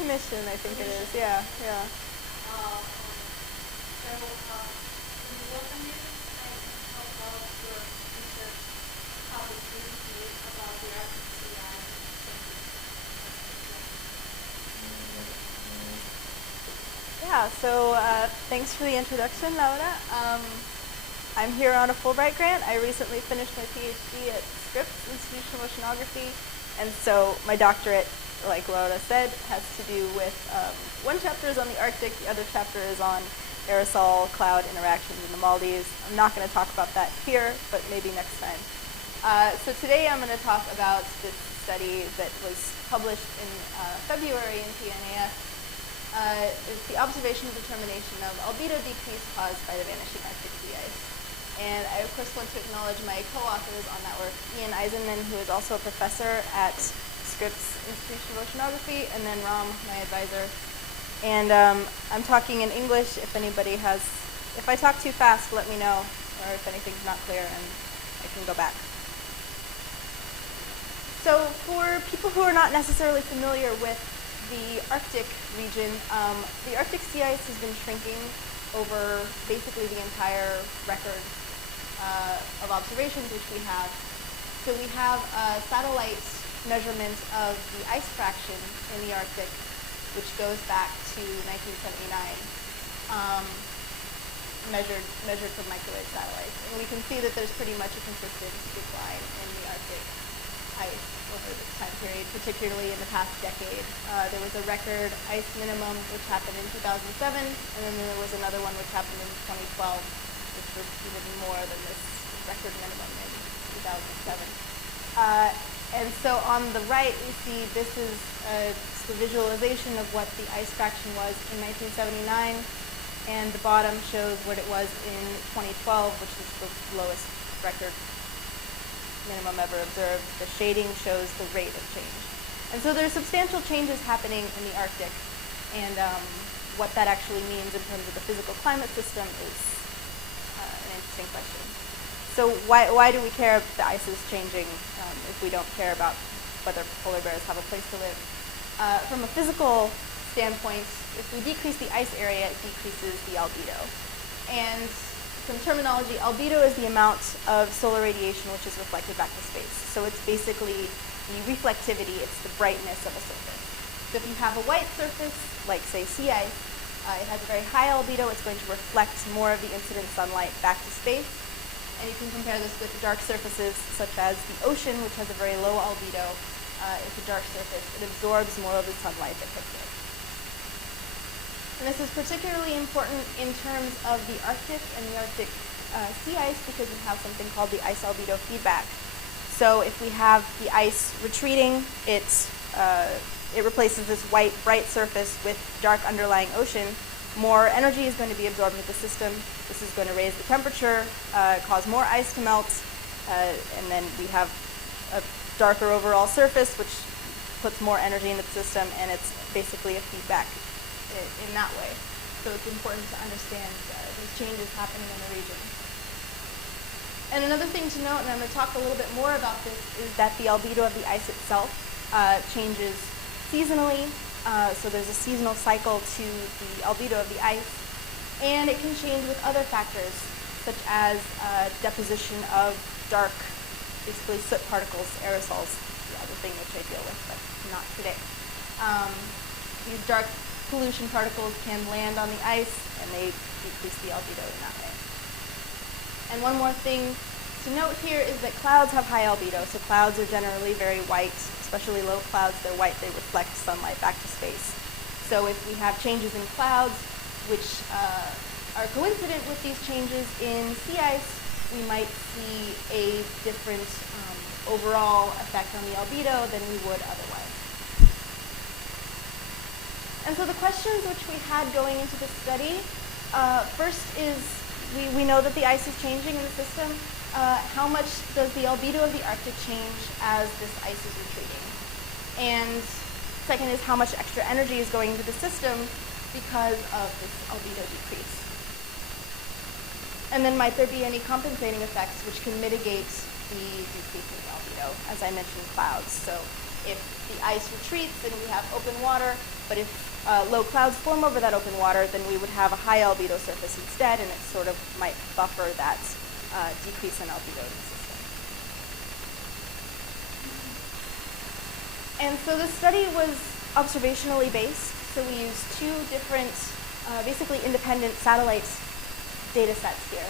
Commission, I think it is. Yeah, yeah. Yeah, so thanks for the introduction, Laura. I'm here on a Fulbright grant. I recently finished my PhD at Scripps Institution of Oceanography, and so my doctorate, like Laura said, has to do with, one chapter is on the Arctic, the other chapter is on aerosol cloud interactions in the Maldives. I'm not going to talk about that here, but maybe next time. So today I'm going to talk about this study that was published in February in PNAS. It's the observational determination of albedo decrease caused by the vanishing Arctic sea ice. And I, of course, want to acknowledge my co-authors on that work, Ian Eisenman, who is also a professor at Scripps Institution of Oceanography, and then Ram, my advisor. And I'm talking in English. If anybody has, if I talk too fast, let me know, or if anything's not clear, and I can go back. So for people who are not necessarily familiar with the Arctic region, the Arctic sea ice has been shrinking over basically the entire record of observations which we have. So we have a satellite measurement of the ice fraction in the Arctic, which goes back to 1979, measured from microwave satellites. And we can see that there's pretty much a consistent decline in the Arctic ice over this time period, particularly in the past decade. There was a record ice minimum which happened in 2007, and then there was another one which happened in 2012, which was even more than this record minimum in 2007. And so on the right, we see this is the visualization of what the ice fraction was in 1979, and the bottom shows what it was in 2012, which is the lowest record minimum ever observed. The shading shows the rate of change. And so there's substantial changes happening in the Arctic, and what that actually means in terms of the physical climate system is an interesting question. So why do we care if the ice is changing if we don't care about whether polar bears have a place to live? From a physical standpoint, if we decrease the ice area, it decreases the albedo. And some terminology, albedo is the amount of solar radiation which is reflected back to space. So it's basically the reflectivity, it's the brightness of a surface. So if you have a white surface, like say sea ice, it has a very high albedo, it's going to reflect more of the incident sunlight back to space. And you can compare this with dark surfaces such as the ocean, which has a very low albedo. It's a dark surface. It absorbs more of the sunlight that hits it. And this is particularly important in terms of the Arctic and the Arctic sea ice because we have something called the ice albedo feedback. So if we have the ice retreating, it replaces this white, bright surface with dark underlying ocean. More energy is going to be absorbed into the system. This is going to raise the temperature, cause more ice to melt, and then we have a darker overall surface, which puts more energy into the system, and it's basically a feedback in that way. So it's important to understand these changes happening in the region. And another thing to note, and I'm going to talk a little bit more about this, is that the albedo of the ice itself changes seasonally. So there's a seasonal cycle to the albedo of the ice, and it can change with other factors, such as deposition of dark, basically soot particles, aerosols, the other thing which I deal with, but not today. These dark pollution particles can land on the ice, and they decrease the albedo in that way. And one more thing to note here is that clouds have high albedo, so clouds are generally very white, especially low clouds. They're white, they reflect sunlight back to space. So if we have changes in clouds which are coincident with these changes in sea ice, we might see a different overall effect on the albedo than we would otherwise. And so the questions which we had going into this study, first is we know that the ice is changing in the system. How much does the albedo of the Arctic change as this ice is retreating? And second is how much extra energy is going into the system because of this albedo decrease. And then might there be any compensating effects which can mitigate the decrease in albedo? As I mentioned, clouds. So if the ice retreats, then we have open water, but if low clouds form over that open water, then we would have a high albedo surface instead, and it sort of might buffer that decrease in albedo in the system. And so the study was observationally based, so we used two different, basically independent satellite data sets here.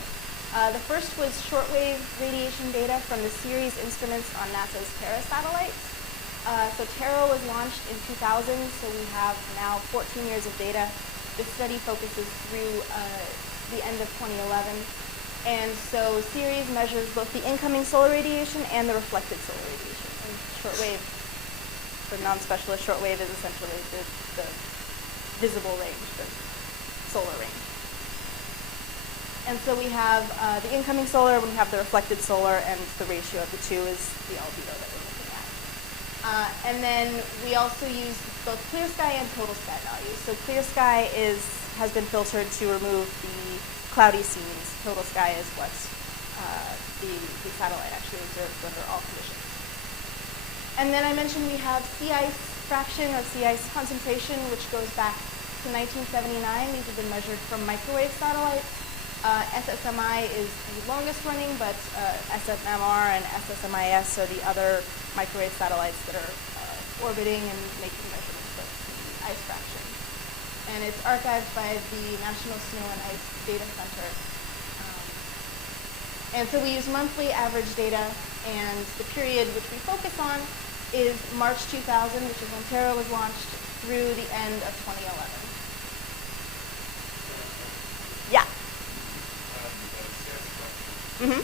The first was shortwave radiation data from the Ceres instruments on NASA's Terra satellites. So Terra was launched in 2000, so we have now 14 years of data. This study focuses through the end of 2011. And so Ceres measures both the incoming solar radiation and the reflected solar radiation. And shortwave, for non-specialist, shortwave is essentially the visible range, the solar range. And so we have the incoming solar, we have the reflected solar, and the ratio of the two is the albedo that we're looking at. And then we also use both clear sky and total sky values. So clear sky has been filtered to remove the cloudy scenes. Total sky is what the satellite actually observes under all conditions. And then I mentioned we have sea ice fraction or sea ice concentration, which goes back to 1979. These have been measured from microwave satellites. SSMI is the longest running, but SMR and SSMIS are the other microwave satellites that are orbiting and making measurements of the ice fraction. And it's archived by the National Snow and Ice Data Center. And so we use monthly average data, and the period which we focus on is March 2000, which is when Terra was launched, through the end of 2011. Yeah. Mm-hmm.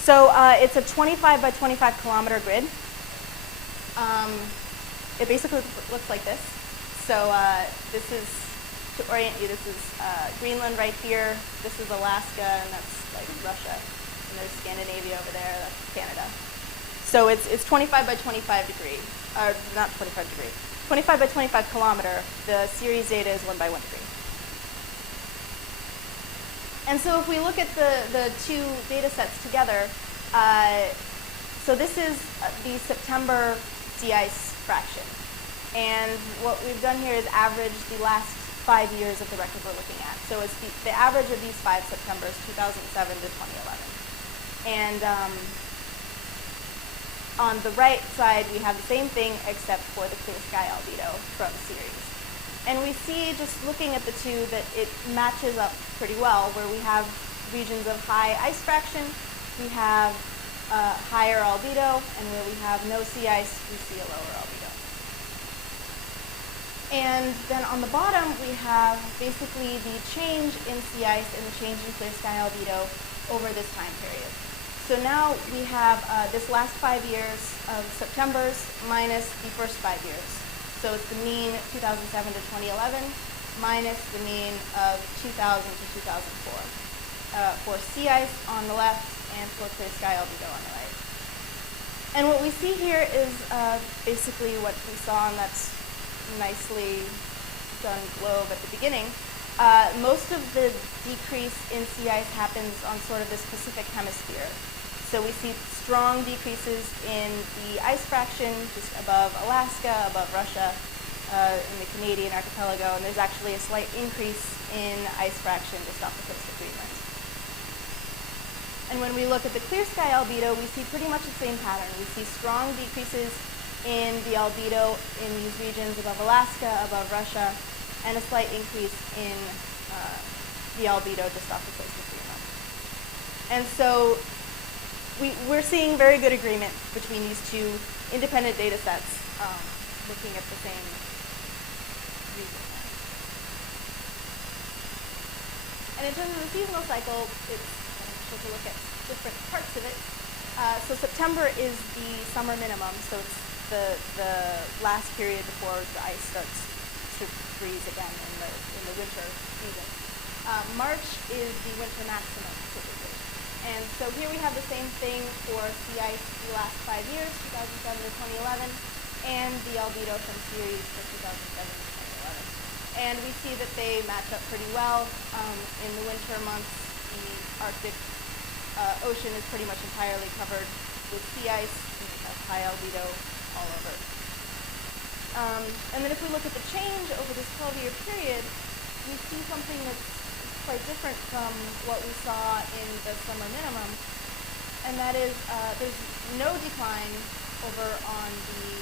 So it's a 25 by 25 kilometer grid. It basically looks like this. So this is, to orient you, this is Greenland right here. This is Alaska, and that's like Russia. And there's Scandinavia over there, that's Canada. So it's 25 by 25 degree, or not 25 degree. 25 by 25 kilometer, the Ceres data is 1 by 1 degree. And so if we look at the two data sets together, so this is the September sea ice fraction. And what we've done here is average the last 5 years of the record we're looking at. So it's the average of these 5 Septembers, 2007 to 2011. And on the right side, we have the same thing except for the clear sky albedo from Ceres. And we see, just looking at the two, that it matches up pretty well, where we have regions of high ice fraction, we have higher albedo, and where we have no sea ice, we see a lower albedo. And then on the bottom, we have basically the change in sea ice and the change in clear sky albedo over this time period. So now we have this last 5 years of Septembers minus the first 5 years. So it's the mean 2007 to 2011 minus the mean of 2000 to 2004 for sea ice on the left and for clear sky albedo on the right. And what we see here is basically what we saw on that nicely done globe at the beginning. Most of the decrease in sea ice happens on sort of this Pacific hemisphere. So we see strong decreases in the ice fraction just above Alaska, above Russia, in the Canadian archipelago, and there's actually a slight increase in ice fraction just off the coast of Greenland. And when we look at the clear sky albedo, we see pretty much the same pattern. We see strong decreases in the albedo in these regions above Alaska, above Russia, and a slight increase in the albedo just off the coast of Greenland. And so we're seeing very good agreement between these two independent data sets looking at the same region. And in terms of the seasonal cycle, it's beneficial to look at different parts of it. So September is the summer minimum, so it's the last period before the ice starts to freeze again in the winter season. March is the winter maximum, typically. And so here we have the same thing for sea ice the last 5 years, 2007 to 2011, and the albedo from Ceres for 2007 to 2011. And we see that they match up pretty well. In the winter months, the Arctic ocean is pretty much entirely covered with sea ice, and we have high albedo all over. And then if we look at the change over this 12-year period, we see something that's quite different from what we saw in the summer minimum, and that is there's no decline over on the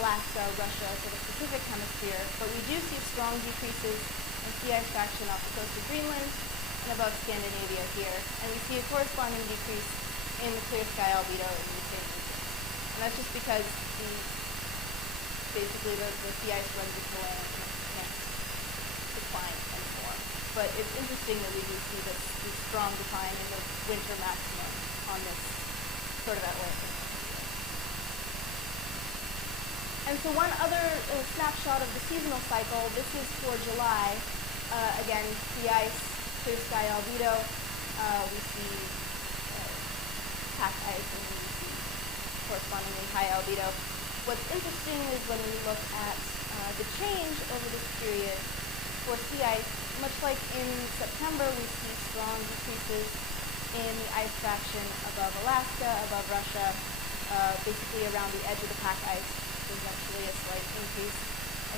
Alaska, Russia, sort of Pacific hemisphere, but we do see strong decreases in sea ice fraction off the coast of Greenland and above Scandinavia here, and we see a corresponding decrease in the clear sky albedo in these same regions. And that's just because basically the sea ice runs into land and it can't decline anymore. But it's interesting that we do see this strong decline in the winter maximum on this sort of Atlantic hemisphere. And so one other snapshot of the seasonal cycle, this is for July. Again, sea ice, clear sky albedo. We see pack ice, and then we see correspondingly high albedo. What's interesting is when we look at the change over this period for sea ice, much like in September, we see strong decreases in the ice fraction above Alaska, above Russia, basically around the edge of the pack ice. There's actually a slight increase,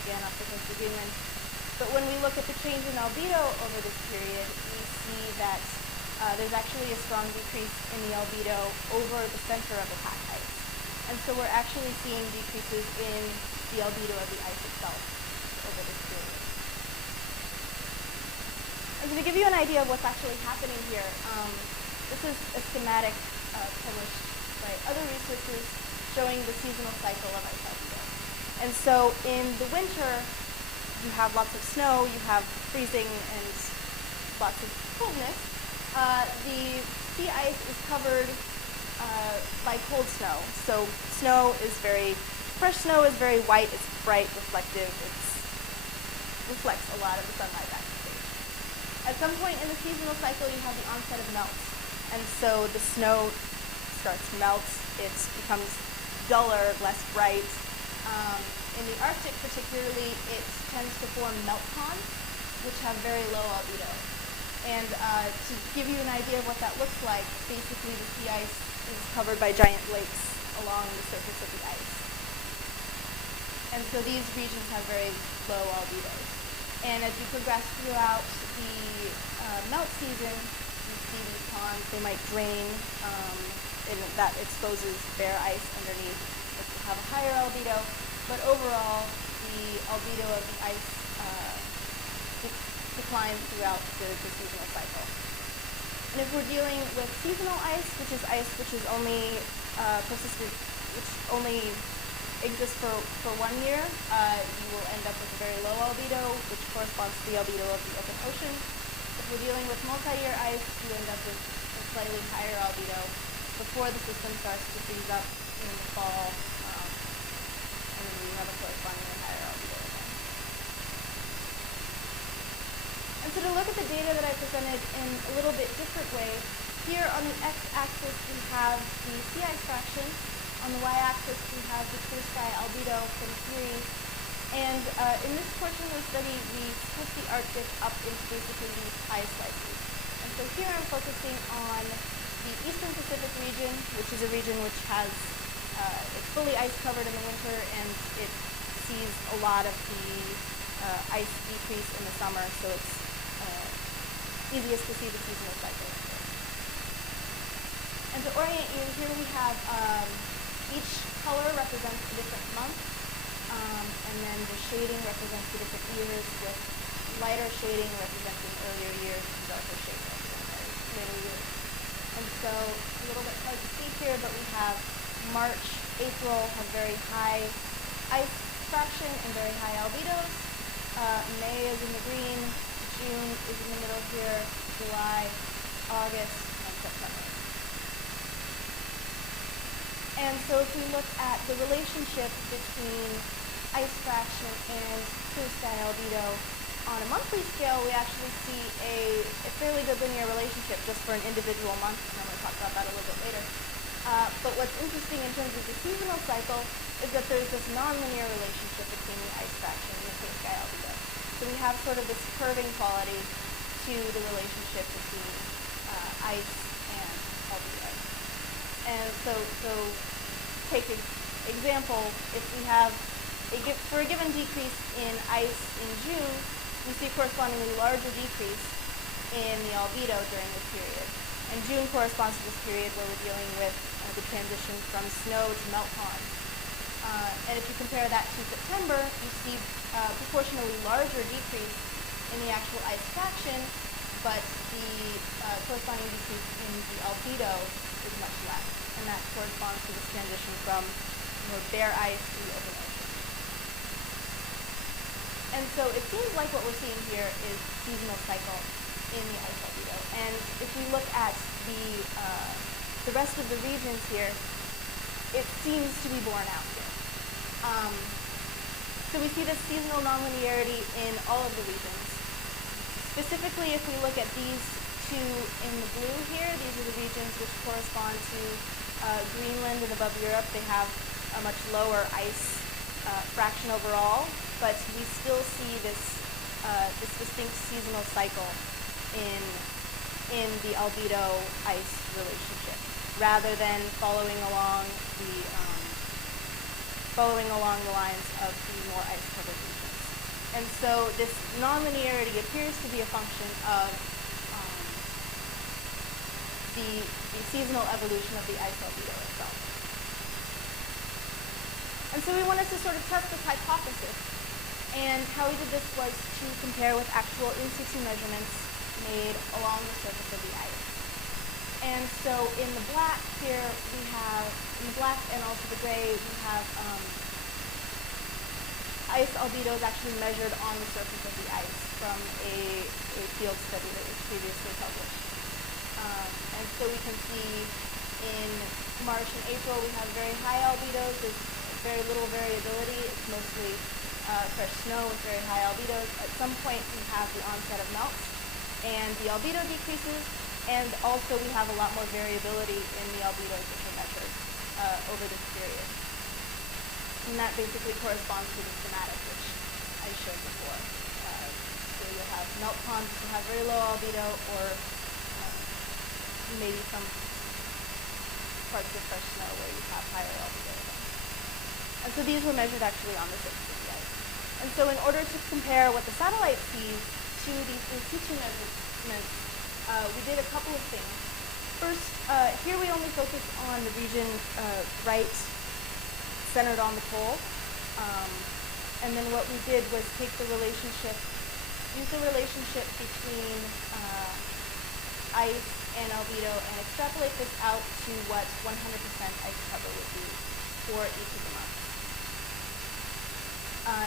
again, off the coast of Greenland. But when we look at the change in albedo over this period, we see that there's actually a strong decrease in the albedo over the center of the pack ice. And so we're actually seeing decreases in the albedo of the ice itself over this period. And so to give you an idea of what's actually happening here, this is a schematic published by other researchers showing the seasonal cycle of ice albedo. And so in the winter, you have lots of snow, you have freezing and lots of coldness. The sea ice is covered by cold snow. So fresh snow is very white, it's bright, reflective, it reflects a lot of the sunlight back to space. At some point in the seasonal cycle, you have the onset of melt. And so the snow starts to melt, it becomes duller, less bright. In the Arctic particularly, it tends to form melt ponds, which have very low albedo. And to give you an idea of what that looks like, basically the sea ice is covered by giant lakes along the surface of the ice. And so these regions have very low albedos. And as you progress throughout the melt season, you see these ponds, they might drain, and that exposes bare ice underneath, which will have a higher albedo. But overall, the albedo of the ice declines throughout the seasonal cycle. And if we're dealing with seasonal ice which is only which only exists for 1 year, you will end up with a very low albedo, which corresponds to the albedo of the open ocean. If we're dealing with multi-year ice, you end up with a slightly higher albedo before the system starts to freeze up in the fall, and then we have a correspondingly higher albedo again. And so to look at the data that I presented in a little bit different way, here on the x-axis we have the sea ice fraction, on the y-axis we have the clear sky albedo for the series, and in this portion of the study we split the Arctic up into basically these ice slices. And so here I'm focusing on the eastern Pacific region, which is a region which has, it's fully ice covered in the winter, and it sees a lot of the ice decrease in the summer, so it's easiest to see the seasonal cycle. And to orient you, here we have each color represents a different month, and then the shading represents the different years, with lighter shading representing earlier years and darker shading representing later years. And so a little bit hard to see here, but we have March, April have very high ice fraction and very high albedos. May is in the green, June is in the middle here, July, August, and September. And so if we look at the relationship between ice fraction and clear sky albedo on a monthly scale, we actually see a fairly good linear relationship just for an individual month, and I'm going to talk about that a little bit later. But what's interesting in terms of the seasonal cycle is that there's this nonlinear relationship between the ice fraction and the clear sky albedo. So we have sort of this curving quality to the relationship between ice and And so take an example, if we have, for a given decrease in ice in June, we see a correspondingly larger decrease in the albedo during this period. And June corresponds to this period where we're dealing with the transition from snow to melt ponds. And if you compare that to September, you see a proportionally larger decrease in the actual ice fraction, but the corresponding decrease in the albedo is much less. And that corresponds to this transition from more bare ice to the open ocean. And so it seems like what we're seeing here is seasonal cycle in the ice albedo. And if we look at the rest of the regions here, it seems to be borne out here. So we see this seasonal nonlinearity in all of the regions. Specifically, if we look at these two in the blue here, these are the regions which correspond to Greenland and above Europe. They have a much lower ice fraction overall, but we still see this distinct seasonal cycle in the albedo ice relationship, rather than following along the lines of the more ice-covered regions. And so this nonlinearity appears to be a function of the seasonal evolution of the ice albedo itself. And so we wanted to sort of test this hypothesis. And how we did this was to compare with actual in situ measurements made along the surface of the ice. And so in the black here, we have, in the black and also the gray, we have ice albedo is actually measured on the surface of the ice from a field study that was previously published. And so we can see in March and April we have very high albedos. There's very little variability. It's mostly fresh snow with very high albedos. At some point we have the onset of melt, and the albedo decreases, and also we have a lot more variability in the albedos which are measured over this period. And that basically corresponds to the schematic which I showed before. So you'll have melt ponds which will have very low albedo, or maybe some parts of fresh snow where you have higher albedo. And so these were measured actually on the surface of the ice. And so in order to compare what the satellite sees to these in situ measurements, we did a couple of things. First, here we only focus on the region right centered on the pole. And then what we did was take the relationship, use the relationship between ice and albedo and extrapolate this out to what 100% ice cover would be for each of the months.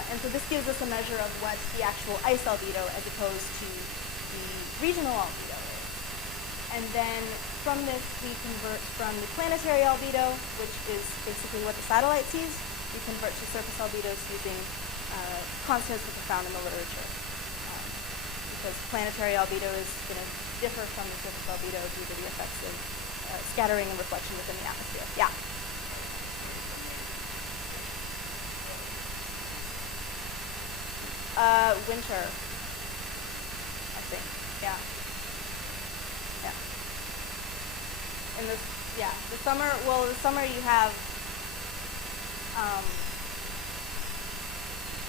And so this gives us a measure of what the actual ice albedo as opposed to the regional albedo is. And then from this we convert from the planetary albedo, which is basically what the satellite sees, we convert to surface albedos using constants that are found in the literature. Because planetary albedo is going to differ from the surface albedo due to the effects of scattering and reflection within the atmosphere. Yeah? Winter, I think. Yeah. Yeah. In the summer. Well, the summer you have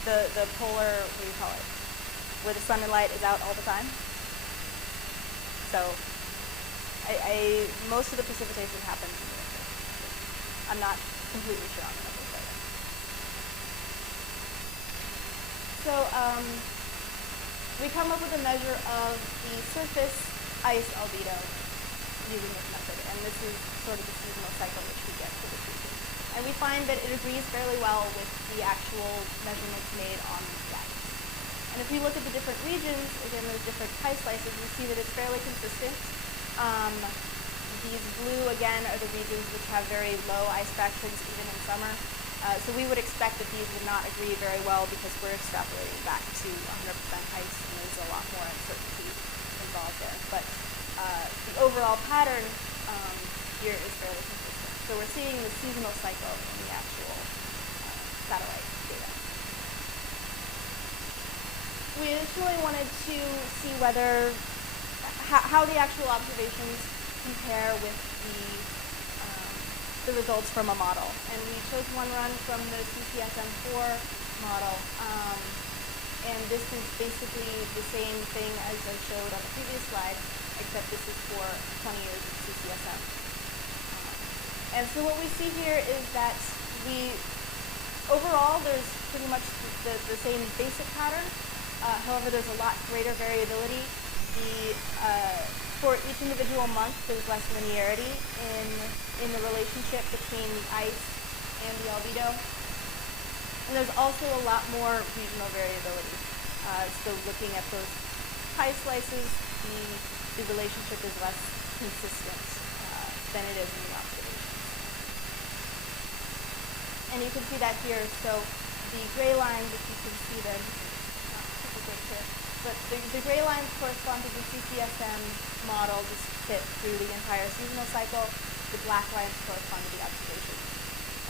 the polar, what do you call it, where the sun and light is out all the time. So, most of the precipitation happens in the winter. I'm not completely sure on the numbers right now. So we come up with a measure of the surface ice albedo using this method, and this is sort of the seasonal cycle which we get for this region. And we find that it agrees fairly well with the actual measurements made on the ice. And if we look at the different regions, again, those different ice slices, we see that it's fairly consistent. These blue, again, are the regions which have very low ice fractions even in summer. So we would expect that these would not agree very well because we're extrapolating back to 100% ice, and there's a lot more uncertainty involved there. But the overall pattern here is fairly consistent. So we're seeing the seasonal cycle in the actual satellite data. We additionally wanted to see whether how the actual observations compare with the the results from a model. And we chose one run from the CCSM4 model. And this is basically the same thing as I showed on the previous slide, except this is for 20 years of CCSM. And so what we see here is that overall, there's pretty much the same basic pattern. However, there's a lot greater variability. For each individual month, there's less linearity in the relationship between ice and the albedo. And there's also a lot more regional variability. So looking at those pie slices, the relationship is less consistent than it is in the observations. And you can see that here. So the gray lines, if you can see them, not super good here, but the gray lines correspond to the CCSM model, just fit through the entire seasonal cycle. The black lines correspond to the observations.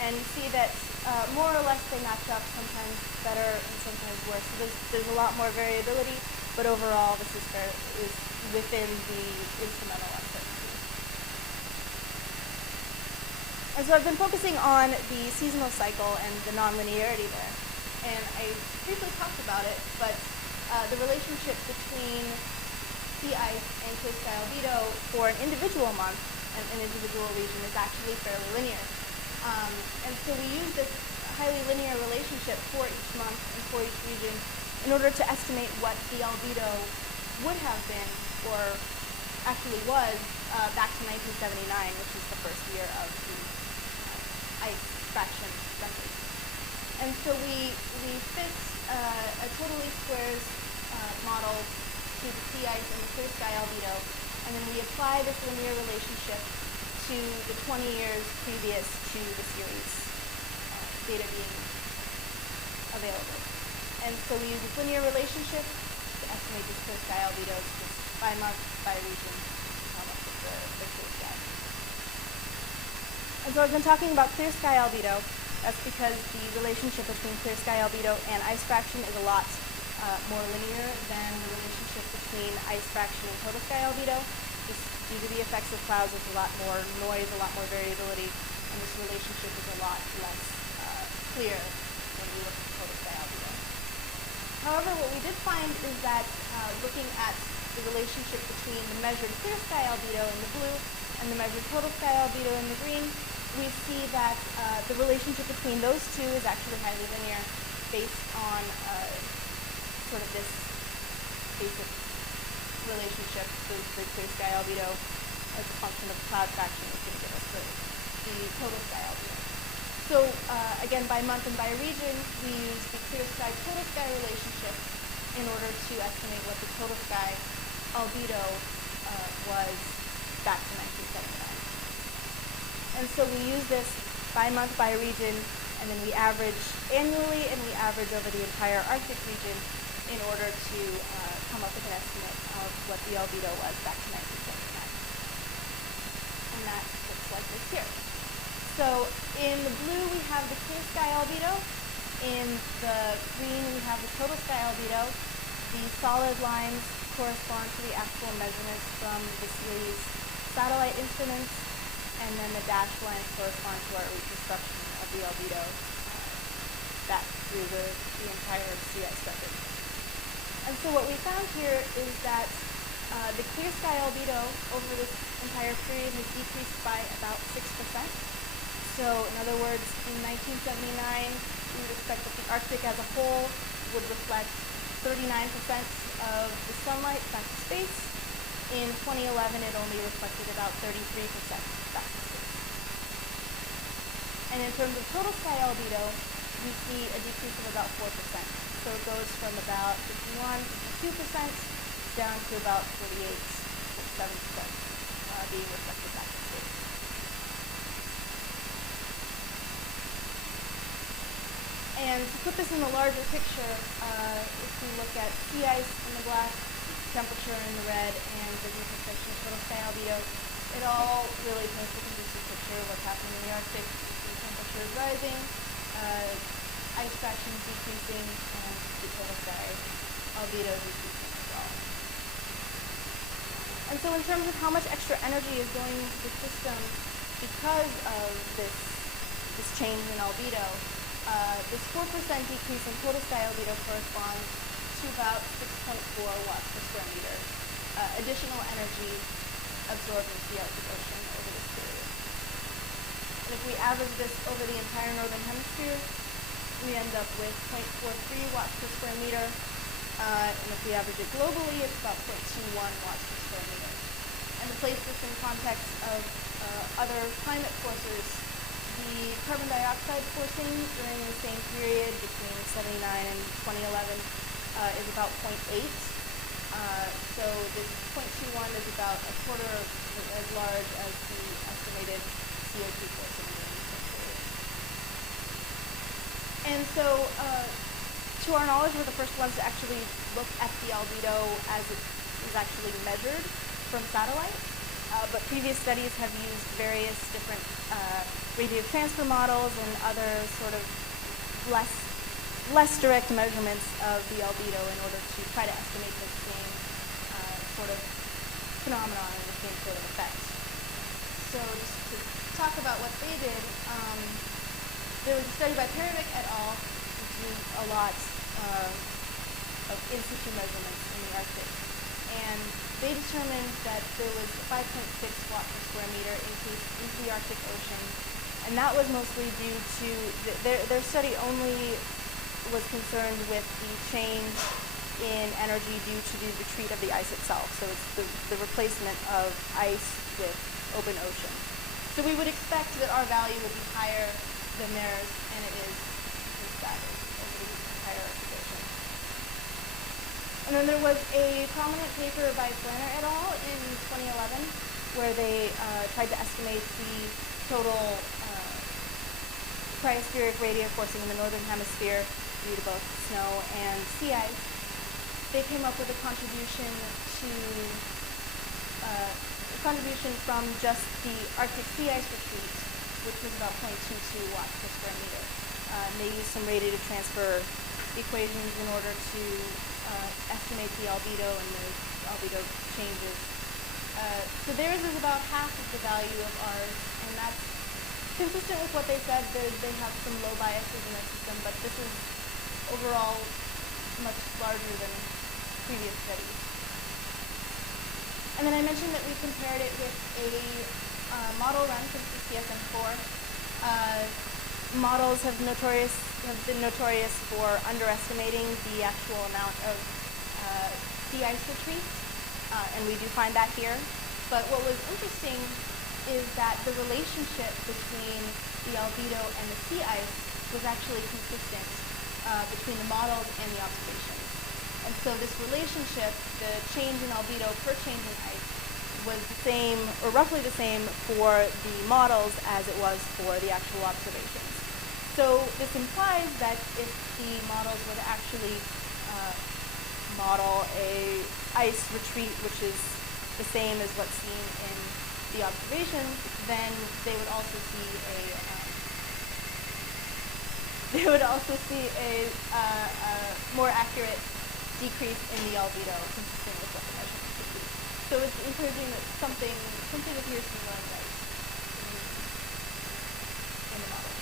And you see that more or less they match up, sometimes better and sometimes worse. So there's a lot more variability, but overall this is within the instrumental uncertainty. And so I've been focusing on the seasonal cycle and the nonlinearity there. And I briefly talked about it, but the relationship between sea ice and clear sky albedo for an individual month and an individual region is actually fairly linear. And so we use this highly linear relationship for each month and for each region in order to estimate what the albedo would have been, or actually was, back to 1979, which is the first year of the ice fraction record. And so we fit a total least squares model to the sea ice and the clear sky albedo, and then we apply this linear relationship to the 20 years previous to the series data being available. And so we use this linear relationship to estimate this clear sky albedo just by month, by region, how much of the clear sky. And so I've been talking about clear sky albedo. That's because the relationship between clear sky albedo and ice fraction is a lot more linear than the relationship between ice fraction and total sky albedo. Just due to the effects of clouds, there's a lot more noise, a lot more variability, and this relationship is a lot less clear when we look at total sky albedo. However, what we did find is that looking at the relationship between the measured clear sky albedo in the blue and the measured total sky albedo in the green, we see that the relationship between those two is actually highly linear based on sort of this basic relationship. The clear sky albedo as a function of cloud fraction is going to give us the total sky albedo. So again, by month and by region, we use the clear sky total sky relationship in order to estimate what the total sky albedo was back to 1979. And so we use this by month, by region, and then we average annually and we average over the entire Arctic region in order to come up with an estimate of what the albedo was back to 1979. And that looks like this here. So in the blue we have the clear sky albedo. In the green we have the total sky albedo. The solid lines correspond to the actual measurements from the series satellite instruments, and then the dashed lines correspond to our reconstruction of the albedo back through the entire sea ice record. And so what we found here is that the clear sky albedo over this entire period has decreased by about 6%. So in other words, in 1979, we would expect that the Arctic as a whole would reflect 39% of the sunlight back to space. In 2011, it only reflected about 33% back to space. And in terms of total sky albedo, we see a decrease of about 4%. So it goes from about 51, 52% down to about 48, 47% being reflected back to space. And to put this in the larger picture, if we look at sea ice in the black, temperature in the red, and the reconstruction of total sky albedo, it all really paints a conducive picture of what's happening in the Arctic. The temperature is rising, ice fraction is decreasing, and the total sky albedo is decreasing as well. And so in terms of how much extra energy is going into the system because of this change in albedo, this 4% decrease in total sky albedo corresponds to about 6.4 watts per square meter additional energy absorbed into the Arctic Ocean over this period. And if we average this over the entire northern hemisphere, we end up with 0.43 watts per square meter. And if we average it globally, it's about 0.21 watts per square meter. And to place this in context of other climate forcers, the carbon dioxide forcing during the same period between 79 and 2011 is about 0.8. So this 0.21 is about a quarter as large as the estimated CO2 forcing during the same period. And so, to our knowledge, we're the first ones to actually look at the albedo as it is actually measured from satellite. But previous studies have used various different radio transfer models and other sort of less direct measurements of the albedo in order to try to estimate the same sort of phenomenon and the same sort of effect. So just to talk about what they did, there was a study by Perovic et al. Which used a lot of in situ measurements in the Arctic. And they determined that there was a 5.6 watt per square meter increase into the Arctic Ocean. And that was mostly due to, their study only was concerned with the change in energy due to the retreat of the ice itself. So it's the replacement of ice with open ocean. So we would expect that our value would be higher than theirs, and it is instead over the entire Arctic Ocean. And then there was a prominent paper by Flanner et al. In 2011 where they tried to estimate the total cryospheric radiative forcing in the northern hemisphere due to both snow and sea ice. They came up with a contribution from just the Arctic sea ice retreat, which was about 0.22 watts per square meter. They used some radiative transfer equations in order to estimate the albedo and the albedo changes. So theirs is about half of the value of ours, and that's consistent with what they said. They have some low biases in their system, but this is overall much larger than previous studies. And then I mentioned that we compared it with a model run from CCSN4. Models have been notorious for underestimating the actual amount of sea ice retreat, and we do find that here. But what was interesting is that the relationship between the albedo and the sea ice was actually consistent between the models and the observations. And so this relationship, the change in albedo per change in ice, was the same, or roughly the same, for the models as it was for the actual observations. So this implies that if the models were to actually model a ice retreat, which is the same as what's seen in the observations, then they would also see a more accurate decrease in the albedo, consistent with what the measurements would be. So it's encouraging that something appears to be going right in the model.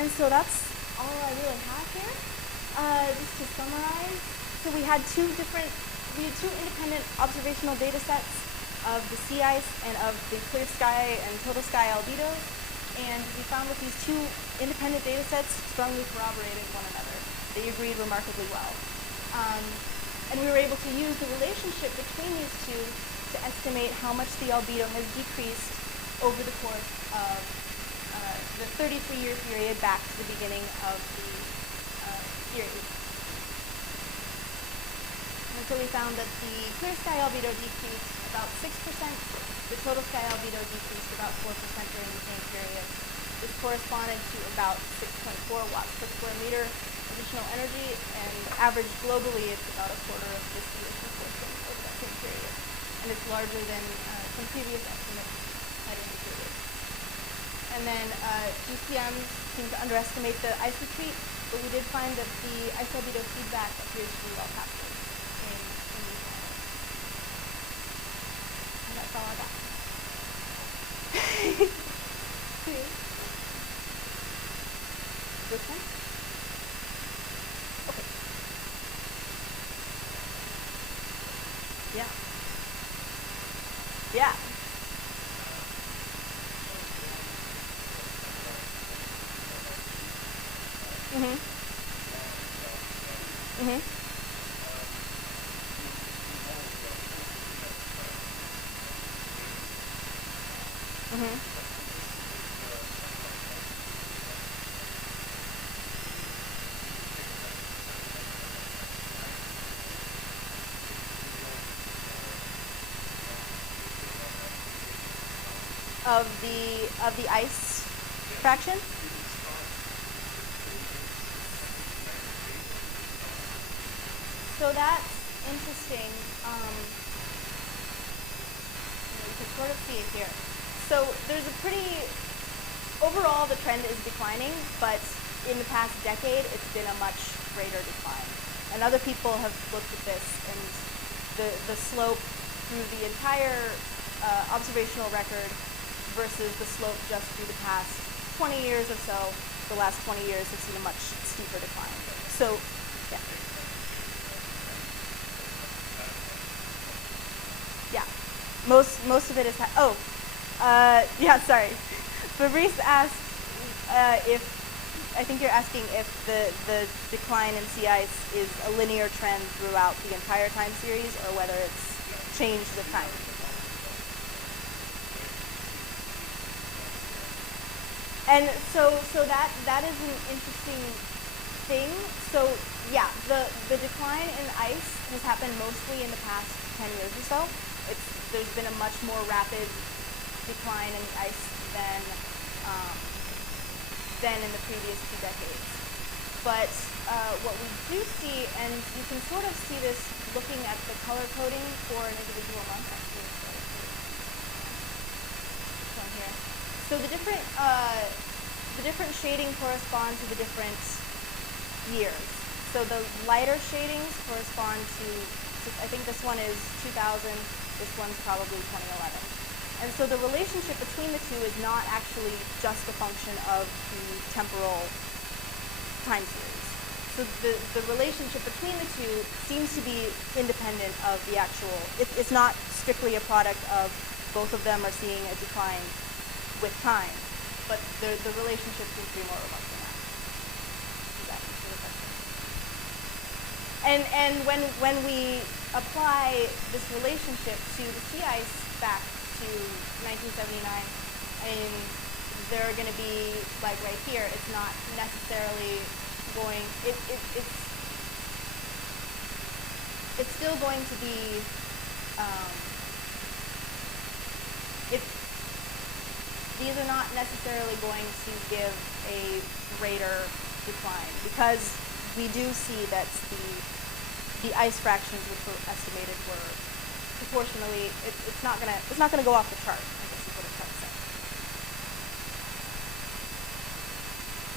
And so that's all I really have here. Just to summarize, so we had two independent observational data sets of the sea ice and of the clear sky and total sky albedos, and we found that these two independent data sets strongly corroborated one another. They agreed remarkably well. And we were able to use the relationship between these two to estimate how much the albedo has decreased over the course of the 33-year period back to the beginning of the series. And so we found that the clear sky albedo decreased about 6%, the total sky albedo decreased about 4% during the same period. This corresponded to about 6.4 watts per square meter additional energy, and averaged globally it's about a quarter of this year's proportion over that same period. And it's larger than some previous estimates had indicated. And then GCM seemed to underestimate the ice retreat, but we did find that the ice albedo feedback appears to be well captured in these models. And that's all I got. This one? Okay. Yeah. Yeah. Mhm. Mhm. Mhm. Of the ice fraction. So that's interesting. You can sort of see it here. So there's a pretty, overall the trend is declining, but in the past decade it's been a much greater decline. And other people have looked at this, and the slope through the entire observational record versus the slope just through the past 20 years or so, the last 20 years have seen a much steeper decline. So, yeah. Yeah, most of it is. Yeah. Sorry, Fabrice asked if I think you're asking if the decline in sea ice is a linear trend throughout the entire time series, or whether it's changed with time. And so that is an interesting thing. So yeah, the decline in ice has happened mostly in the past 10 years or so. There's been a much more rapid decline in the ice than in the previous 2 decades. But what we do see, and you can sort of see this looking at the color coding for an individual month. Actually, this one here. So the different shading correspond to the different years. So the lighter shadings correspond to I think this one is 2000, this one's probably 2011. And so the relationship between the two is not actually just a function of the temporal time series. So the relationship between the two seems to be independent of the actual, it's not strictly a product of both of them are seeing a decline with time, but the relationship seems to be more robust than that. Does that answer the question? And when we apply this relationship to the sea ice back to 1979, I mean, there are going to be, like right here, it's not necessarily going, it's still going to be, these are not necessarily going to give a greater decline, because we do see that the ice fractions which were estimated were proportionally, it's not gonna go off the chart, I guess is what it's trying to say.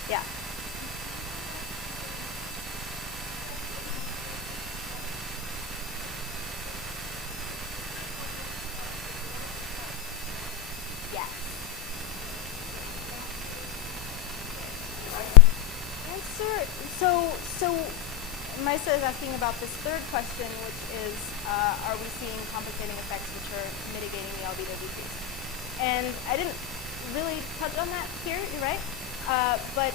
Yeah. Yes. Answer. So Maisa is asking about this third question, which is, are we seeing compensating effects which are mitigating the albedo decrease? And I didn't really touch on that here, you're right. But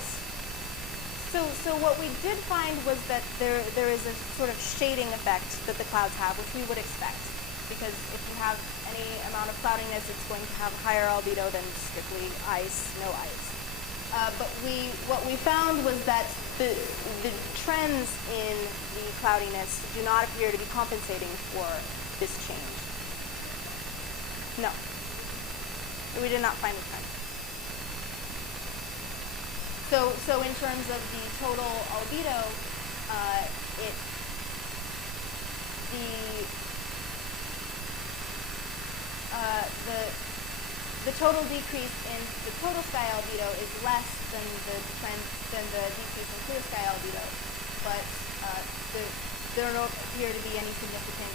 so what we did find was that there is a sort of shading effect that the clouds have, which we would expect, because if you have any amount of cloudiness, it's going to have a higher albedo than strictly ice, no ice. But what we found was that the trends in the cloudiness do not appear to be compensating for this change. No. We did not find the trend. So in terms of the total albedo, the total decrease in the total sky albedo is less than the decrease in clear sky albedo, but there don't appear to be any significant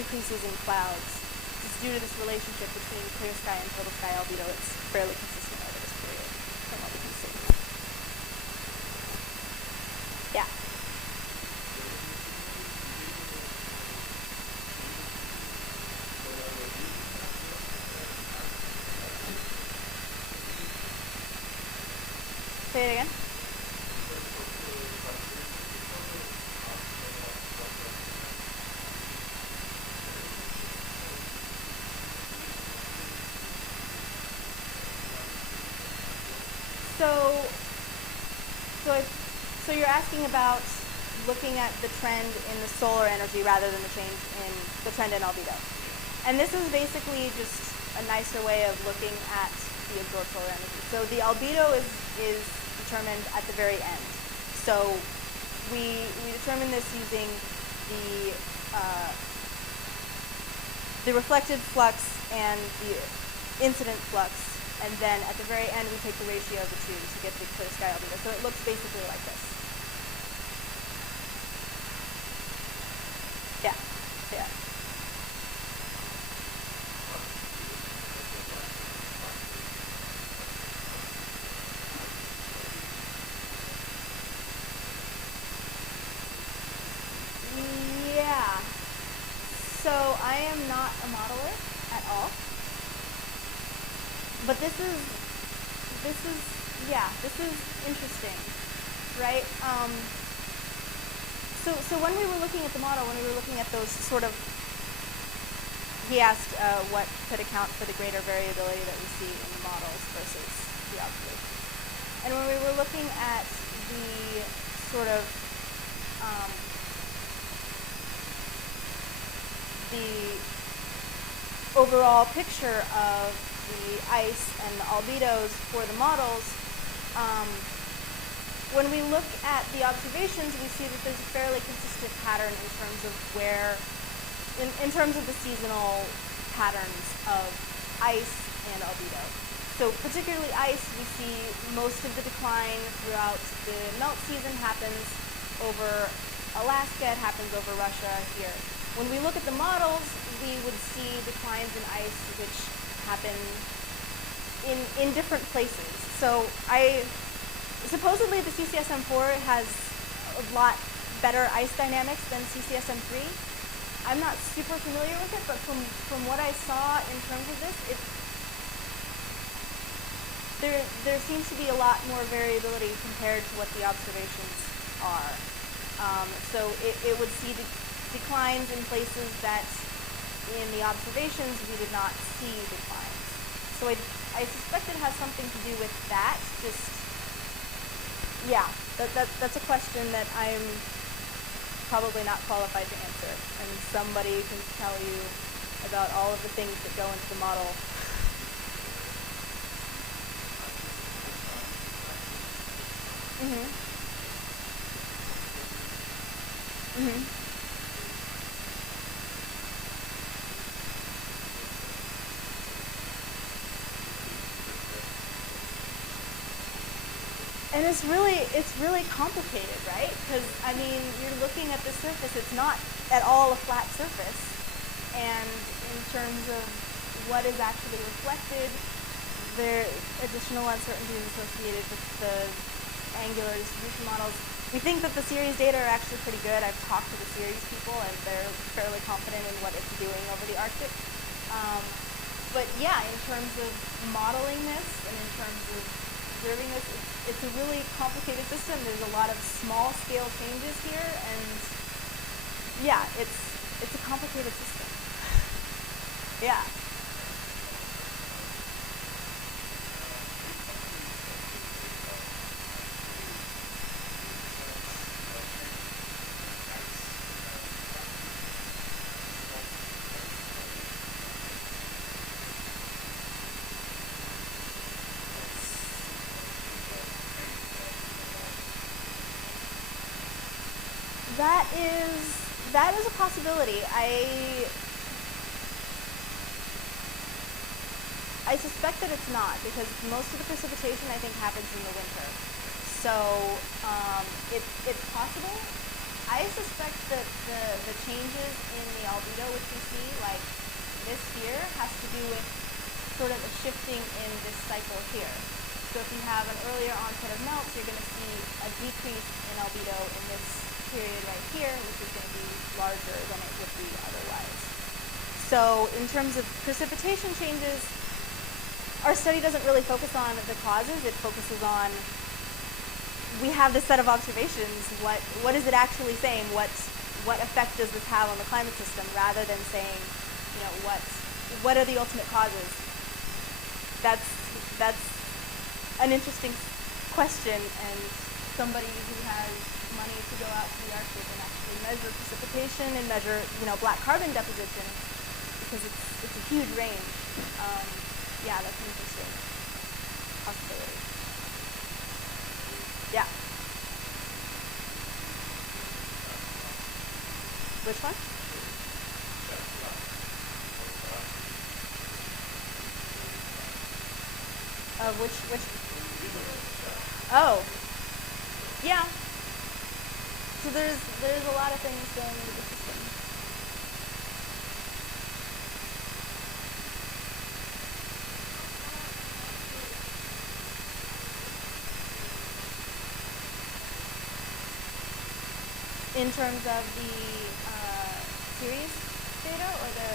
increases in clouds to due to this relationship between clear sky and total sky albedo. It's fairly consistent over this period from what we can see. Yeah. Say it again. So you're asking about looking at the trend in the solar energy rather than the change in the trend in albedo. And this is basically just a nicer way of looking at the absorbed solar energy. So the albedo is determined at the very end. So we determine this using the reflected flux and the incident flux, and then at the very end we take the ratio of the two to get the clear sky albedo. So it looks basically like this. Yeah. Yeah. Yeah. So I am not a modeler at all. But this is interesting, right? So when we were looking at the model, when we were looking at those sort of, he asked what could account for the greater variability that we see in the models versus the observations. And when we were looking at the sort of the overall picture of the ice and the albedos for the models, when we look at the observations, we see that there's a fairly consistent pattern in terms of where, in terms of the seasonal patterns of ice and albedo. So particularly ice, we see most of the decline throughout the melt season happens over Alaska, it happens over Russia here. When we look at the models, we would see declines in ice which happen in different places. So supposedly the CCSM4 has a lot better ice dynamics than CCSM3. I'm not super familiar with it, but from what I saw in terms of this, there seems to be a lot more variability compared to what the observations are. So it would see declines in places that in the observations we did not see declines. So I suspect it has something to do with that. Just, yeah, that's a question that I'm probably not qualified to answer. And somebody can tell you about all of the things that go into the model. Mm-hmm. Mm-hmm. And it's really complicated, right? Because, I mean, you're looking at the surface, it's not at all a flat surface. And in terms of what is actually reflected, there are additional uncertainties associated with the angular distribution models. We think that the series data are actually pretty good. I've talked to the series people, and they're fairly confident in what it's doing over the Arctic. But yeah, in terms of modeling this, and in terms of observing this, it's a really complicated system. There's a lot of small scale changes here, and yeah, it's a complicated system. Yeah. That is a possibility. I suspect that it's not, because most of the precipitation I think happens in the winter. So it's possible. I suspect that the changes in the albedo which we see, like this here has to do with sort of a shifting in this cycle here. So if you have an earlier onset of melts, you're going to see a decrease in albedo in this period right here, which is going to be larger than it would be otherwise. So in terms of precipitation changes, our study doesn't really focus on the causes. It focuses on, we have this set of observations. What is it actually saying? What effect does this have on the climate system, rather than saying, you know, what are the ultimate causes? That's an interesting question, and somebody who has money to go out to the Arctic and actually measure precipitation and measure, you know, black carbon deposition, because it's a huge range. Yeah, that's an interesting possibility. Yeah. Which one? Which? Oh, yeah. So there's a lot of things going into the system. In terms of the series data, or the...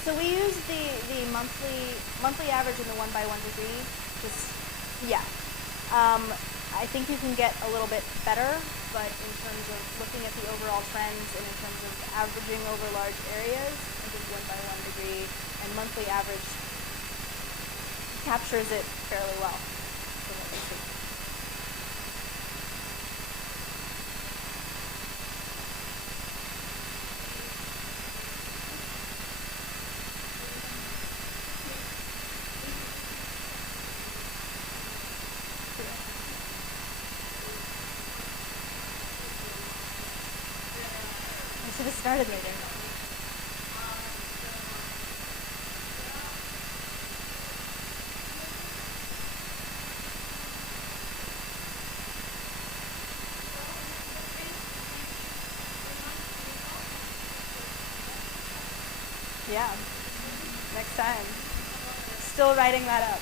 So we use the monthly average in the 1 by 1 degree. Just, yeah. I think you can get a little bit better, but in terms of looking at the overall trends and in terms of averaging over large areas, I think 1 by 1 degree and monthly average captures it fairly well. From what we see. I should have started later. Yeah, next time. Still writing that up.